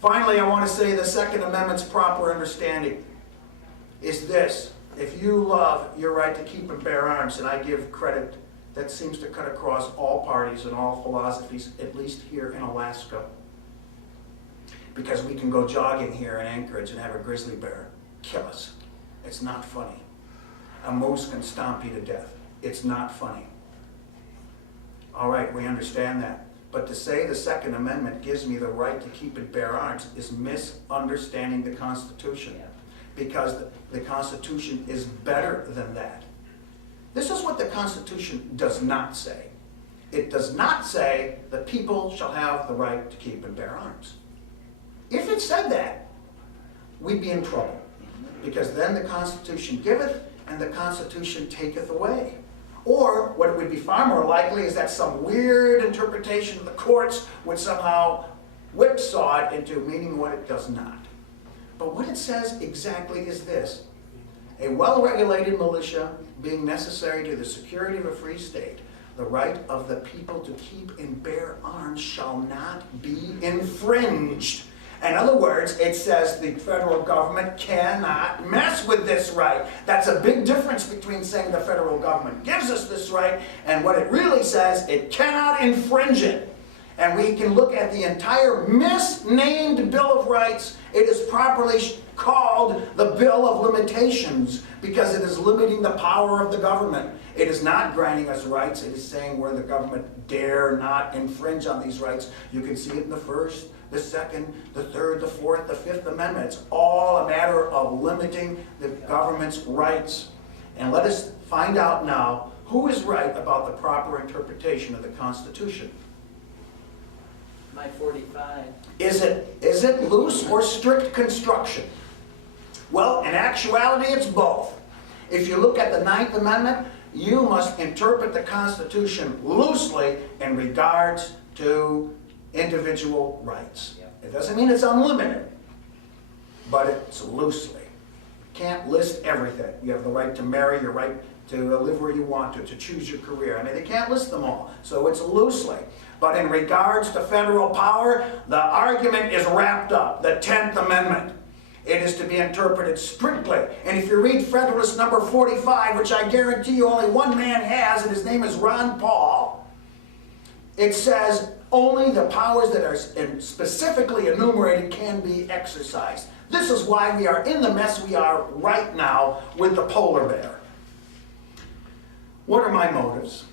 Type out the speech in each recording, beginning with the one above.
Finally, I want to say the Second Amendment's proper understanding is this. If you love your right to keep and bear arms, and I give credit, that seems to cut across all parties and all philosophies, at least here in Alaska. Because we can go jogging here in Anchorage and have a grizzly bear kill us. It's not funny. A moose can stomp you to death. It's not funny. All right, we understand that. But to say the Second Amendment gives me the right to keep and bear arms is misunderstanding the Constitution. Yeah. Because the Constitution is better than that. This is what the Constitution does not say. It does not say the people shall have the right to keep and bear arms. If it said that, we'd be in trouble. Because then the Constitution giveth and the Constitution taketh away. Or what would be far more likely is that some weird interpretation of the courts would somehow whipsaw it into meaning what it does not. But what it says exactly is this: a well-regulated militia being necessary to the security of a free state, the right of the people to keep and bear arms shall not be infringed. In other words, it says the federal government cannot mess with this right. That's a big difference between saying the federal government gives us this right and what it really says, it cannot infringe it. And we can look at the entire misnamed Bill of Rights. It is properly called the Bill of Limitations because it is limiting the power of the government. It is not granting us rights. It is saying where the government dare not infringe on these rights. You can see it in the First, the Second, the Third, the Fourth, the Fifth Amendment. It's all a matter of limiting the government's rights. And let us find out now who is right about the proper interpretation of the Constitution. My 45. Is it loose or strict construction? Well, in actuality, it's both. If you look at the Ninth Amendment, you must interpret the Constitution loosely in regards to individual rights. It doesn't mean it's unlimited, but it's loosely. You can't list everything. You have the right to marry, your right to live where you want to choose your career. I mean, they can't list them all, so it's loosely. But in regards to federal power, the argument is wrapped up. The 10th Amendment. It is to be interpreted strictly. And if you read Federalist number 45, which I guarantee you only one man has, and his name is Ron Paul, it says only the powers that are specifically enumerated can be exercised. This is why we are in the mess we are right now with the polar bear. What are my motives?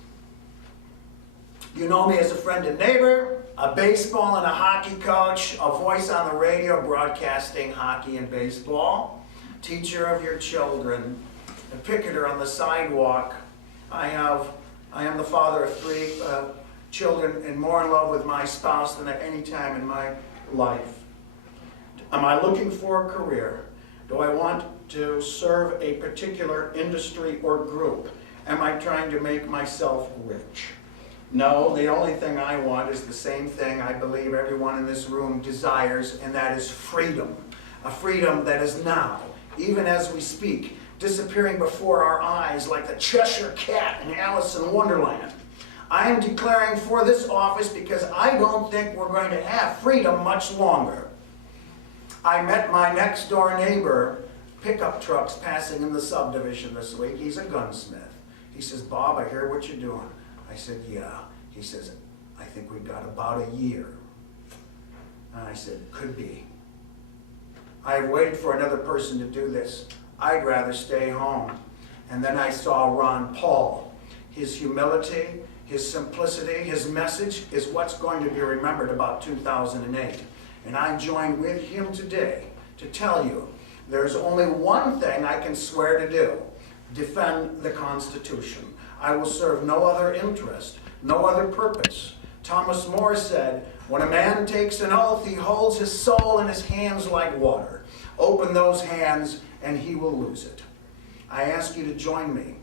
You know me as a friend and neighbor, a baseball and a hockey coach, a voice on the radio broadcasting hockey and baseball, teacher of your children, a picketer on the sidewalk. I am the father of 3 children and more in love with my spouse than at any time in my life. Am I looking for a career? Do I want to serve a particular industry or group? Am I trying to make myself rich? No, the only thing I want is the same thing I believe everyone in this room desires, and that is freedom. A freedom that is now, even as we speak, disappearing before our eyes like the Cheshire Cat in Alice in Wonderland. I am declaring for this office because I don't think we're going to have freedom much longer. I met my next door neighbor, pickup trucks passing in the subdivision this week. He's a gunsmith. He says, "Bob, I hear what you're doing." I said, "Yeah." He says, "I think we've got about a year." And I said, "Could be. I have waited for another person to do this. I'd rather stay home." And then I saw Ron Paul. His humility, his simplicity, his message is what's going to be remembered about 2008. And I'm joined with him today to tell you there's only one thing I can swear to do: defend the Constitution. I will serve no other interest, no other purpose. Thomas More said, "When a man takes an oath, he holds his soul in his hands like water. Open those hands and he will lose it." I ask you to join me.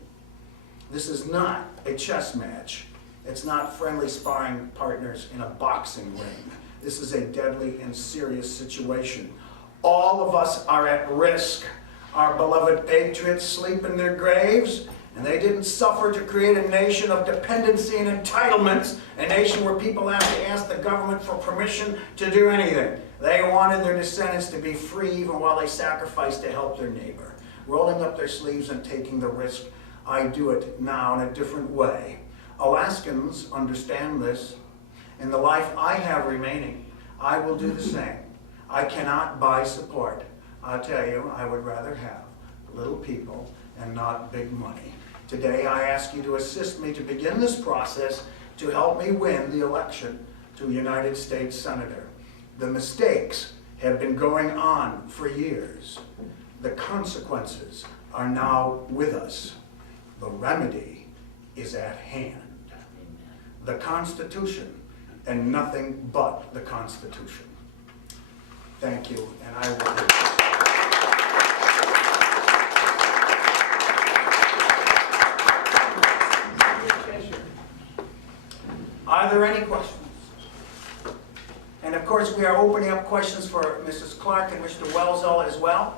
This is not a chess match. It's not friendly sparring partners in a boxing ring. This is a deadly and serious situation. All of us are at risk. Our beloved patriots sleep in their graves, And they didn't suffer to create a nation of dependency and entitlements, a nation where people have to ask the government for permission to do anything. They wanted their descendants to be free even while they sacrificed to help their neighbor, rolling up their sleeves and taking the risk. I do it now in a different way. Alaskans understand this. In the life I have remaining, I will do the same. I cannot buy support. I'll tell you, I would rather have little people and not big money. Today, I ask you to assist me to begin this process to help me win the election to United States Senator. The mistakes have been going on for years. The consequences are now with us. The remedy is at hand. The Constitution and nothing but the Constitution. Thank you, and I will. Are there any questions? And of course, we are opening up questions for Mrs. Clark and Mr. Welzel as well.